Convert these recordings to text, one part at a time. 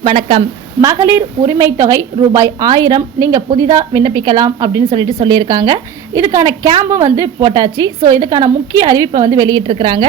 வணக்கம். மகளிர் உரிமை தொகை ரூபாய் ஆயிரம் நீங்க புதிதா விண்ணப்பிக்கலாம் அப்படின்னு சொல்லிட்டு சொல்லியிருக்காங்க. இதுக்கான கேம்பும் வந்து போட்டாச்சு. ஸோ இதுக்கான முக்கிய அறிவிப்பை வந்து வெளியிட்டிருக்கிறாங்க.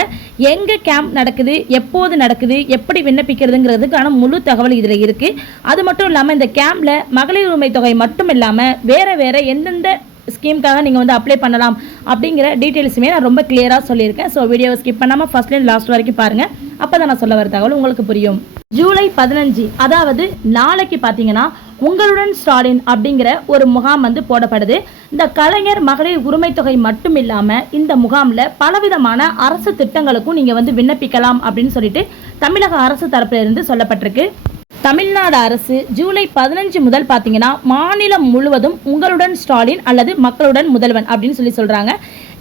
எங்க கேம்ப் நடக்குது? எப்போது நடக்குது? எப்படி விண்ணப்பிக்கிறதுங்கிறதுக்கான முழு தகவல் இதில் இருக்கு. அது மட்டும் இல்லாமல் இந்த கேம்ப்ல மகளிர் உரிமை தொகை மட்டும் இல்லாமல் வேற வேற எந்தெந்த ஸ்கீமுக்காக நீங்கள் வந்து அப்ளை பண்ணலாம் அப்படிங்கிற டீட்டெயில்ஸுமே நான் ரொம்ப கிளியராக சொல்லியிருக்கேன். ஸோ வீடியோவை ஸ்கிப் பண்ணாமல் ஃபஸ்ட்லேருந்து லாஸ்ட் வரைக்கும் பாருங்கள் அப்போ தான் நான் சொல்ல வர தகவல் உங்களுக்கு புரியும். ஜூலை பதினஞ்சு அதாவது நாளைக்கு பார்த்தீங்கன்னா உங்களுடன் ஸ்டாலின் அப்படிங்கிற ஒரு முகாம் வந்து போடப்படுது. இந்த கலைஞர் மகளிர் உரிமை தொகை மட்டும் இல்லாமல் இந்த முகாமில் பலவிதமான அரசு திட்டங்களுக்கும் நீங்கள் வந்து விண்ணப்பிக்கலாம் அப்படின்னு சொல்லிட்டு தமிழக அரசு தரப்பிலிருந்து சொல்லப்பட்டிருக்கு. தமிழ்நாடு அரசு ஜூலை பதினஞ்சு முதல் பார்த்தீங்கன்னா மாநிலம் முழுவதும் உங்களுடன் ஸ்டாலின் அல்லது மக்களுடன் முதல்வன் அப்படின்னு சொல்லி சொல்கிறாங்க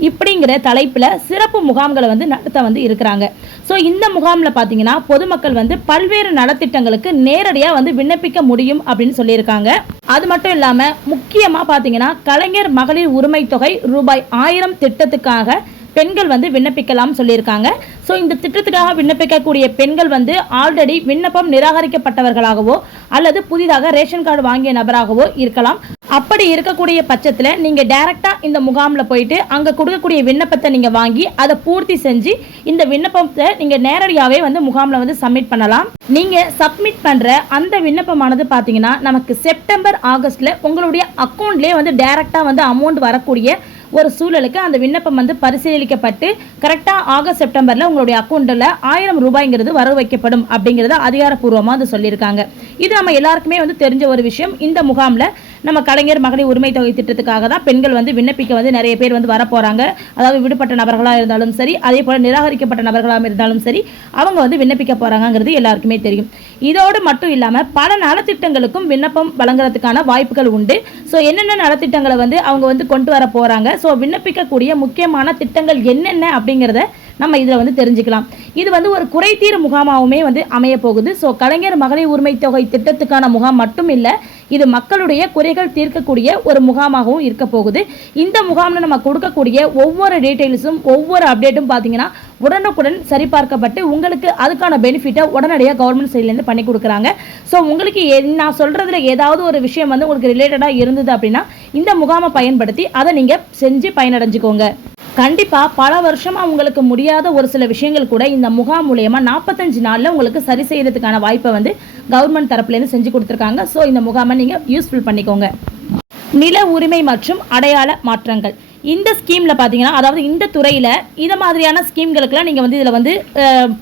இப்படிங்கிற தலைப்பில் சிறப்பு முகாம்களை வந்து நடத்த வந்து இருக்கிறாங்க. ஸோ இந்த முகாமில் பார்த்தீங்கன்னா பொதுமக்கள் வந்து பல்வேறு நலத்திட்டங்களுக்கு நேரடியாக வந்து விண்ணப்பிக்க முடியும் அப்படின்னு சொல்லியிருக்காங்க. அது மட்டும் இல்லாமல் முக்கியமாக பார்த்தீங்கன்னா கலைஞர் மகளிர் உரிமை தொகை ரூபாய் ஆயிரம் திட்டத்துக்காக பெண்கள் வந்து விண்ணப்பிக்கலாம் சொல்லியிருக்காங்க. ஸோ இந்த திட்டத்துக்காக விண்ணப்பிக்கக்கூடிய பெண்கள் வந்து ஆல்ரெடி விண்ணப்பம் நிராகரிக்கப்பட்டவர்களாகவோ அல்லது புதிதாக ரேஷன் கார்டு வாங்கிய நபராகவோ இருக்கலாம். அப்படி இருக்கக்கூடிய பட்சத்தில் நீங்கள் டைரெக்டாக இந்த முகாமில் போயிட்டு அங்கே கொடுக்கக்கூடிய விண்ணப்பத்தை நீங்கள் வாங்கி அதை பூர்த்தி செஞ்சு இந்த விண்ணப்பத்தை நீங்கள் நேரடியாகவே வந்து முகாமில் வந்து சப்மிட் பண்ணலாம். நீங்கள் சப்மிட் பண்ணுற அந்த விண்ணப்பமானது பார்த்தீங்கன்னா நமக்கு செப்டம்பர் ஆகஸ்ட்டில் உங்களுடைய அக்கௌண்ட்லேயே வந்து டைரெக்டாக வந்து அமௌண்ட் வரக்கூடிய ஒரு சூழலுக்கு அந்த விண்ணப்பம் வந்து பரிசீலிக்கப்பட்டு கரெக்டாக ஆகஸ்ட் செப்டம்பரில் உங்களுடைய அக்கௌண்ட்டில் ஆயிரம் ரூபாய்ங்கிறது வர வைக்கப்படும் அப்படிங்கிறத அதிகாரப்பூர்வமாக அது சொல்லியிருக்காங்க. இது நம்ம எல்லாருக்குமே வந்து தெரிஞ்ச ஒரு விஷயம். இந்த முகாமில் நம்ம கலைஞர் மகளிர் உரிமை தொகை திட்டத்துக்காக தான் பெண்கள் வந்து விண்ணப்பிக்க வந்து நிறைய பேர் வந்து வரப்போகிறாங்க அதாவது விடுபட்ட நபர்களாக இருந்தாலும் சரி அதே போல் நிராகரிக்கப்பட்ட நபர்களாக இருந்தாலும் சரி அவங்க வந்து விண்ணப்பிக்க போகிறாங்கங்கிறது எல்லாருக்குமே தெரியும். இதோடு மட்டும் இல்லாமல் பல நலத்திட்டங்களுக்கும் விண்ணப்பம் வழங்குறதுக்கான வாய்ப்புகள் உண்டு. ஸோ என்னென்ன நலத்திட்டங்களை வந்து அவங்க வந்து கொண்டு வர போகிறாங்க ஸோ விண்ணப்பிக்கக்கூடிய முக்கியமான திட்டங்கள் என்னென்ன அப்படிங்கிறத நம்ம இதில் வந்து தெரிஞ்சுக்கலாம். இது வந்து ஒரு குறைதீர் முகாமாகவுமே வந்து அமைய போகுது ஸோ கலைஞர் மகளிர் உரிமை தொகை திட்டத்துக்கான முகாம் மட்டும் இல்லை இது மக்களுடைய குறைகள் தீர்க்கக்கூடிய ஒரு முகாமாகவும் இருக்க போகுது. இந்த முகாமில் நம்ம கொடுக்கக்கூடிய ஒவ்வொரு டீட்டெயில்ஸும் ஒவ்வொரு அப்டேட்டும் பார்த்தீங்கன்னா உடனுக்குடன் சரிபார்க்கப்பட்டு உங்களுக்கு அதுக்கான பெனிஃபிட்டை உடனடியாக கவர்மெண்ட் சைட்லேருந்து பண்ணி கொடுக்குறாங்க. ஸோ உங்களுக்கு நான் சொல்கிறதுல ஏதாவது ஒரு விஷயம் வந்து உங்களுக்கு ரிலேட்டடாக இருந்தது அப்படின்னா இந்த முகாமை பயன்படுத்தி அதை நீங்கள் செஞ்சு பயனடைஞ்சுக்கோங்க. கண்டிப்பாக பல வருஷமாக உங்களுக்கு முடியாத ஒரு சில விஷயங்கள் கூட இந்த முகாம் மூலயமா நாற்பத்தஞ்சு நாளில் உங்களுக்கு சரி செய்கிறதுக்கான வாய்ப்பை வந்து கவர்மெண்ட் தரப்புலேருந்து செஞ்சு கொடுத்துருக்காங்க. ஸோ இந்த முகாமை நீங்கள் யூஸ்ஃபுல் பண்ணிக்கோங்க. நில உரிமை மற்றும் அடையாள மாற்றங்கள். இந்த ஸ்கீமில் பார்த்தீங்கன்னா அதாவது இந்த துறையில் இதை மாதிரியான ஸ்கீம்களுக்கெல்லாம் நீங்கள் வந்து இதில் வந்து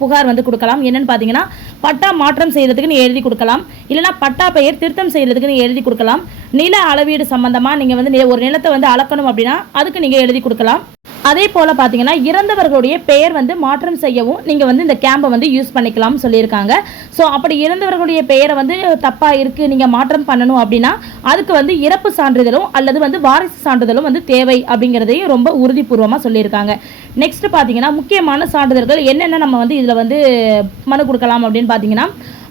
புகார் வந்து கொடுக்கலாம். என்னென்னு பார்த்தீங்கன்னா பட்டா மாற்றம் செய்கிறதுக்கு எழுதி கொடுக்கலாம். இல்லைனா பட்டா பெயர் திருத்தம் செய்கிறதுக்கு எழுதி கொடுக்கலாம். நில அளவீடு சம்மந்தமாக நீங்கள் வந்து நி- ஒரு நிலத்தை வந்து அளக்கணும் அப்படின்னா அதுக்கு நீங்கள் எழுதி கொடுக்கலாம். அதே போல் பார்த்தீங்கன்னா இறந்தவர்களுடைய பெயர் வந்து மாற்றம் செய்யவும் நீங்கள் வந்து இந்த கேம்பை வந்து யூஸ் பண்ணிக்கலாம்னு சொல்லியிருக்காங்க. ஸோ அப்படி இறந்தவர்களுடைய பெயரை வந்து தப்பாக இருக்குது நீங்கள் மாற்றம் பண்ணணும் அப்படின்னா அதுக்கு வந்து இறப்பு சான்றிதழும் அல்லது வந்து வாரிசு சான்றிதழும் வந்து தேவை அப்படிங்கிறதையும் ரொம்ப உறுதிபூர்வமாக சொல்லியிருக்காங்க. நெக்ஸ்ட் பார்த்தீங்கன்னா முக்கியமான சான்றிதழ்கள் என்னென்ன நம்ம வந்து இதில் வந்து மனு கொடுக்கலாம் அப்படின்னு பார்த்தீங்கன்னா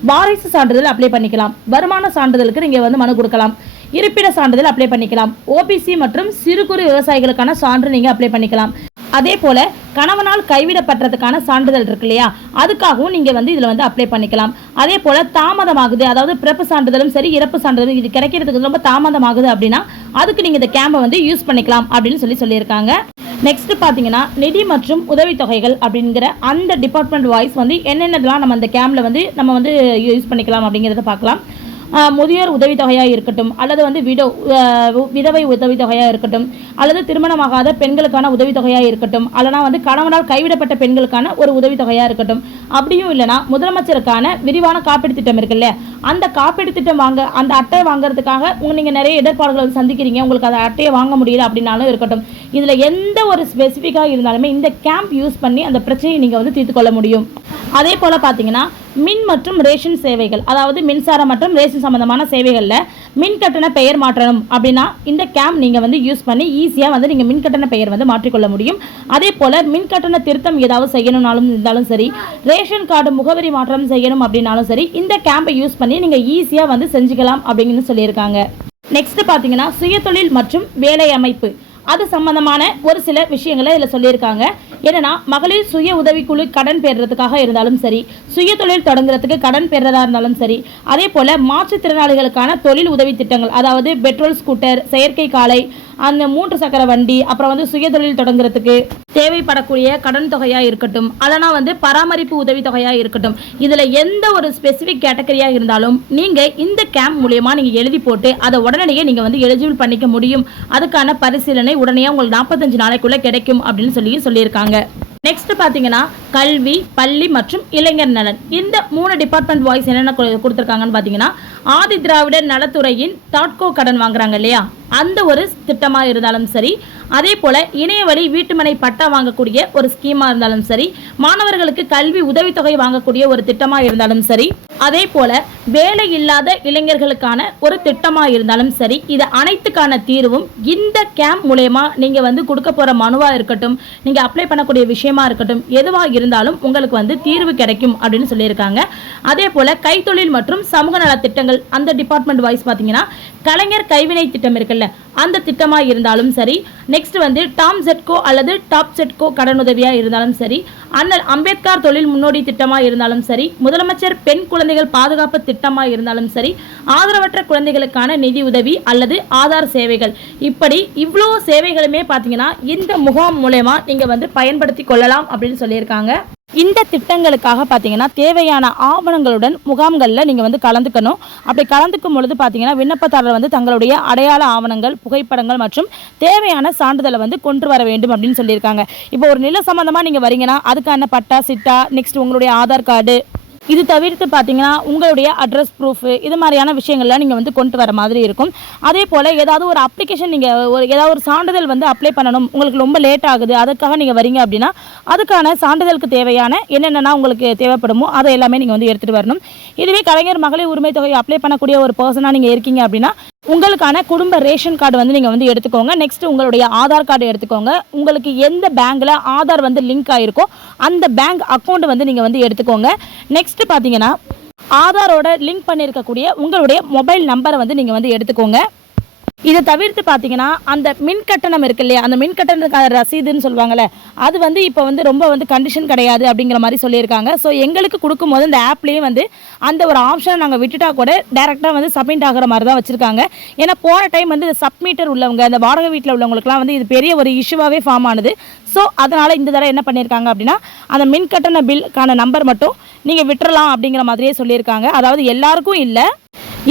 வாரிசு சான்றிதழ் அப்ளை பண்ணிக்கலாம். வருமான சான்றிதழுக்கு நீங்கள் வந்து மனு கொடுக்கலாம். இருப்பிட சான்றிதழ் அப்ளை பண்ணிக்கலாம். ஓபிசி மற்றும் சிறு குறு விவசாயிகளுக்கான சான்று நீங்கள் அப்ளை பண்ணிக்கலாம். அதே போல கணவனால் கைவிடப்பட்டதுக்கான சான்றிதழ் இருக்கு இல்லையா? அதுக்காகவும் நீங்கள் வந்து இதில் வந்து அப்ளை பண்ணிக்கலாம். அதே போல தாமதமாகுது அதாவது பிறப்பு சான்றிதழும் சரி இறப்பு சான்றிதழும் இது கிடைக்கிறதுக்கு ரொம்ப தாமதமாகுது அப்படின்னா அதுக்கு நீங்கள் இந்த கேம்பை வந்து யூஸ் பண்ணிக்கலாம் அப்படின்னு சொல்லி சொல்லியிருக்காங்க. நெக்ஸ்ட் பார்த்தீங்கன்னா நிதி மற்றும் உதவித்தொகைகள் அப்படிங்கிற அந்த டிபார்ட்மெண்ட் வாய்ஸ் வந்து என்னென்னலாம் நம்ம அந்த கேம்பில் வந்து நம்ம வந்து யூஸ் பண்ணிக்கலாம் அப்படிங்கிறத பார்க்கலாம். முதியோர் உதவித்தொகையாக இருக்கட்டும் அல்லது வந்து விடோ விதவை உதவித்தொகையாக இருக்கட்டும் அல்லது திருமணமாகாத பெண்களுக்கான உதவித்தொகையாக இருக்கட்டும் அல்லனா வந்து கணவனால் கைவிடப்பட்ட பெண்களுக்கான ஒரு உதவித்தொகையாக இருக்கட்டும். அப்படியும் இல்லைனா முதலமைச்சருக்கான விரிவான காப்பீடு திட்டம் இருக்குல்ல அந்த காப்பீடு திட்டம் வாங்க அந்த அட்டை வாங்குறதுக்காக உங்க நீங்கள் நிறைய இடர்பாடுகளை வந்து சந்திக்கிறீங்க உங்களுக்கு அந்த அட்டையை வாங்க முடியல அப்படின்னாலும் இருக்கட்டும். இதில் எந்த ஒரு ஸ்பெசிஃபிக்காக இருந்தாலுமே இந்த கேம்ப் யூஸ் பண்ணி அந்த பிரச்சனையை நீங்கள் வந்து தீர்த்து கொள்ள முடியும். அதே போல் பார்த்தீங்கன்னா மின் மற்றும் ரேஷன் சேவைகள் அதாவது மின்சாரம் மற்றும் ரேஷன் சம்பந்தமான சேவைகளில் மின் கட்டண பெயர் மாற்றணும் அப்படின்னா இந்த கேம்ப் நீங்கள் வந்து யூஸ் பண்ணி ஈஸியாக வந்து நீங்கள் மின் கட்டண பெயர் வந்து மாற்றிக்கொள்ள முடியும். அதே போல் மின் கட்டண திருத்தம் ஏதாவது செய்யணும்னாலும் இருந்தாலும் சரி ரேஷன் கார்டு முகவரி மாற்றம் செய்யணும் அப்படின்னாலும் சரி இந்த கேம்பை யூஸ் பண்ணி நீங்கள் ஈஸியாக வந்து செஞ்சுக்கலாம் அப்படின்னு சொல்லியிருக்காங்க. நெக்ஸ்ட் பார்த்தீங்கன்னா சுயதொழில் மற்றும் வேலை அமைப்பு அது சம்பந்தமான ஒரு சில விஷயங்களை இதில் சொல்லியிருக்காங்க. என்னன்னா மகளிர் சுய உதவிக்குழு கடன் பெறுறதுக்காக இருந்தாலும் சரி சுய தொழில் தொடங்குறதுக்கு கடன் பெறுறதா இருந்தாலும் சரி அதே போல் மாற்றுத்திறனாளிகளுக்கான தொழில் உதவி திட்டங்கள் அதாவது பெட்ரோல் ஸ்கூட்டர் செயற்கை காலை அந்த மூன்று சக்கர வண்டி அப்புறம் வந்து சுயதொழில் தொடங்குறதுக்கு தேவைப்படக்கூடிய கடன் தொகையாக இருக்கட்டும் அதனா வந்து பராமரிப்பு உதவி தொகையாக இருக்கட்டும் இதில் எந்த ஒரு ஸ்பெசிஃபிக் கேட்டகரியாக இருந்தாலும் நீங்கள் இந்த கேம்ப் மூலியமாக நீங்கள் எழுதி போட்டு அதை உடனடியே நீங்கள் வந்து எலிஜிபிள் பண்ணிக்க முடியும். அதுக்கான பரிசீலனை உடனே உங்களுக்கு நாற்பத்தஞ்சு நாளைக்குள்ளே கிடைக்கும் அப்படின்னு சொல்லி சொல்லியிருக்காங்க. நெக்ஸ்ட் பார்த்தீங்கன்னா கல்வி பள்ளி மற்றும் இளைஞர் நலன். இந்த மூணு டிபார்ட்மெண்ட் வாய்ஸ் என்னென்ன கொடுத்துருக்காங்கன்னு பார்த்தீங்கன்னா ஆதி திராவிடர் நலத்துறையின் தாட்கோ கடன் வாங்குறாங்க இல்லையா? அந்த ஒரு திட்டமாக இருந்தாலும் சரி அதே போல் இணையவழி வீட்டுமனை பட்டா வாங்கக்கூடிய ஒரு ஸ்கீமாக இருந்தாலும் சரி மாணவர்களுக்கு கல்வி உதவித்தொகை வாங்கக்கூடிய ஒரு திட்டமாக இருந்தாலும் சரி அதே போல் வேலை இல்லாத இளைஞர்களுக்கான ஒரு திட்டமாக இருந்தாலும் சரி இது அனைத்துக்கான தீர்வும் இந்த கேம்ப் மூலயமா நீங்கள் வந்து கொடுக்க போகிற மனுவாக இருக்கட்டும் நீங்கள் அப்ளை பண்ணக்கூடிய விஷயமா இருக்கட்டும் எதுவாக இருந்தாலும் உங்களுக்கு வந்து தீர்வு கிடைக்கும் அப்படின்னு சொல்லியிருக்காங்க. அதே போல் கைத்தொழில் மற்றும் சமூக நல திட்டங்கள் அந்த டிபார்ட்மெண்ட் வைஸ் பார்த்தீங்கன்னா கலைஞர் கைவினை திட்டம் இருக்குல்ல அந்த திட்டமாக இருந்தாலும் சரி நெக்ஸ்ட் வந்து டாம் செட்கோ அல்லது டாப் செட்கோ கடனுதவியாக இருந்தாலும் சரி அண்ணல் அம்பேத்கர் தொழில் முன்னோடி திட்டமாக இருந்தாலும் சரி முதலமைச்சர் பெண் குழந்தை குழந்தைகள் பாதுகாப்பு திட்டமாக இருந்தாலும் சரி ஆதரவற்ற குழந்தைகளுக்கான நிதி உதவி அல்லது ஆதார் சேவைகள். இப்படி இவ்வளோ சேவைகளுமே பார்த்தீங்கன்னா இந்த முகாம் மூலயமா நீங்கள் வந்து பயன்படுத்தி கொள்ளலாம் அப்படின்னு சொல்லியிருக்காங்க. இந்த திட்டங்களுக்காக பார்த்தீங்கன்னா தேவையான ஆவணங்களுடன் முகாம்களில் நீங்கள் வந்து கலந்துக்கணும். அப்படி கலந்துக்கும் பொழுது பார்த்தீங்கன்னா விண்ணப்பதாரர் வந்து தங்களுடைய அடையாள ஆவணங்கள் புகைப்படங்கள் மற்றும் தேவையான சான்றிதழை வந்து கொண்டு வர வேண்டும் அப்படின்னு சொல்லியிருக்காங்க. இப்போ ஒரு நில சம்மந்தமாக நீங்கள் வரீங்கன்னா அதுக்கான பட்டா சிட்டா நெக்ஸ்ட் உங்களுடைய ஆதார் கார்டு இது தவிர்த்து பார்த்தீங்கன்னா உங்களுடைய அட்ரஸ் ப்ரூஃப் இது மாதிரியான விஷயங்கள்லாம் நீங்கள் வந்து கொண்டு வர மாதிரி இருக்கும். அதே போல் ஏதாவது ஒரு அப்ளிகேஷன் நீங்கள் ஒரு ஏதாவது ஒரு சான்றிதழ் வந்து அப்ளை பண்ணணும். உங்களுக்கு ரொம்ப லேட் ஆகுது. அதுக்காக நீங்கள் வரீங்க அப்படின்னா அதுக்கான சான்றிதழுக்கு தேவையான என்னென்னா உங்களுக்கு தேவைப்படுமோ அதை எல்லாமே நீங்கள் வந்து எடுத்துகிட்டு வரணும். இதுவே கலைஞர் மகளிர் உரிமை தொகை அப்ளை பண்ணக்கூடிய ஒரு பர்சனாக நீங்கள் இருக்கீங்க அப்படின்னா உங்களுக்கான குடும்ப ரேஷன் கார்டு வந்து நீங்கள் வந்து எடுத்துக்கோங்க. நெக்ஸ்ட் உங்களுடைய ஆதார் கார்டு எடுத்துக்கோங்க. உங்களுக்கு எந்த பேங்க்கில் ஆதார் வந்து லிங்க் ஆகிருக்கோ அந்த பேங்க் அக்கௌண்ட் வந்து நீங்கள் வந்து எடுத்துக்கோங்க. நெக்ஸ்ட் பார்த்தீங்கன்னா ஆதாரோட லிங்க் பண்ணியிருக்கக்கூடிய உங்களுடைய மொபைல் நம்பரை வந்து நீங்கள் வந்து எடுத்துக்கோங்க. இதை தவிர்த்து பார்த்தீங்கன்னா அந்த மின் கட்டணம் இருக்கு இல்லையா? அந்த மின் கட்டணத்துக்கான ரசீதுன்னு சொல்லுவாங்கள்ல அது வந்து இப்போ வந்து ரொம்ப வந்து கண்டிஷன் கிடையாது அப்படிங்கிற மாதிரி சொல்லியிருக்காங்க. ஸோ எங்களுக்கு கொடுக்கும்போது இந்த ஆப்லேயே வந்து அந்த ஒரு ஆப்ஷனை நாங்கள் விட்டுட்டா கூட டேரெக்டாக வந்து சப்மிட் ஆகிற மாதிரி தான் வச்சுருக்காங்க. ஏன்னா போன டைம் வந்து சப்மீட்டர் உள்ளவங்க அந்த வாடகை வீட்டில் உள்ளவங்களுக்குலாம் வந்து இது பெரிய ஒரு இஷ்யூவாகவே ஃபார்ம் ஆனது. ஸோ அதனால் இந்த தடவை என்ன பண்ணியிருக்காங்க அப்படின்னா அந்த மின் கட்டண பில்லுக்கான நம்பர் மட்டும் நீங்கள் விட்டுறலாம் அப்படிங்கிற மாதிரியே சொல்லியிருக்காங்க. அதாவது எல்லாருக்கும் இல்லை.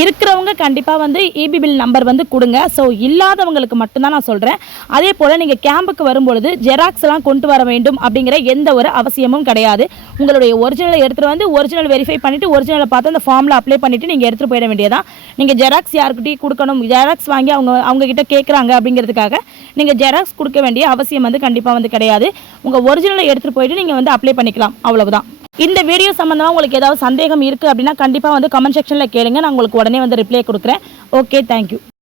இருக்கிறவங்க கண்டிப்பாக வந்து இபி பில் நம்பர் வந்து கொடுங்க. ஸோ இல்லாதவங்களுக்கு மட்டும்தான் நான் சொல்கிறேன் அதே போல் நீங்கள் கேம்புக்கு வரும்பொழுது ஜெராக்ஸ்லாம் கொண்டு வர வேண்டும் அப்படிங்கிற எந்த ஒரு அவசியமும் கிடையாது. உங்களுடைய ஒரிஜினலை எடுத்துகிட்டு வந்து ஒரிஜினல் வெரிஃபை பண்ணிவிட்டு ஒரிஜினலை பார்த்து அந்த ஃபார்மில் அப்ளை பண்ணிவிட்டு நீங்கள் எடுத்துகிட்டு போயிட வேண்டியதான் நீங்கள் ஜெராக்ஸ் யாருக்கிட்டையும் கொடுக்கணும். ஜெராக்ஸ் வாங்கி அவங்க அவங்கக்கிட்ட கேட்குறாங்க அப்படிங்கிறதுக்காக நீங்கள் ஜெராக்ஸ் கொடுக்க வேண்டிய அவசியம் வந்து கண்டிப்பாக வந்து கிடையாது. உங்கள் ஒரிஜினலை எடுத்துகிட்டு போயிட்டு நீங்கள் வந்து அப்ளை பண்ணிக்கலாம். அவ்வளவுதான். இந்த வீடியோ சம்மந்தமாக உங்களுக்கு ஏதாவது சந்தேகம் இருக்குது அப்படின்னா கண்டிப்பாக வந்து கமெண்ட் செக்ஷனில் கேளுங்க. நான் உங்களுக்கு உடனே வந்து ரிப்ளை கொடுக்குறேன். Okay thank you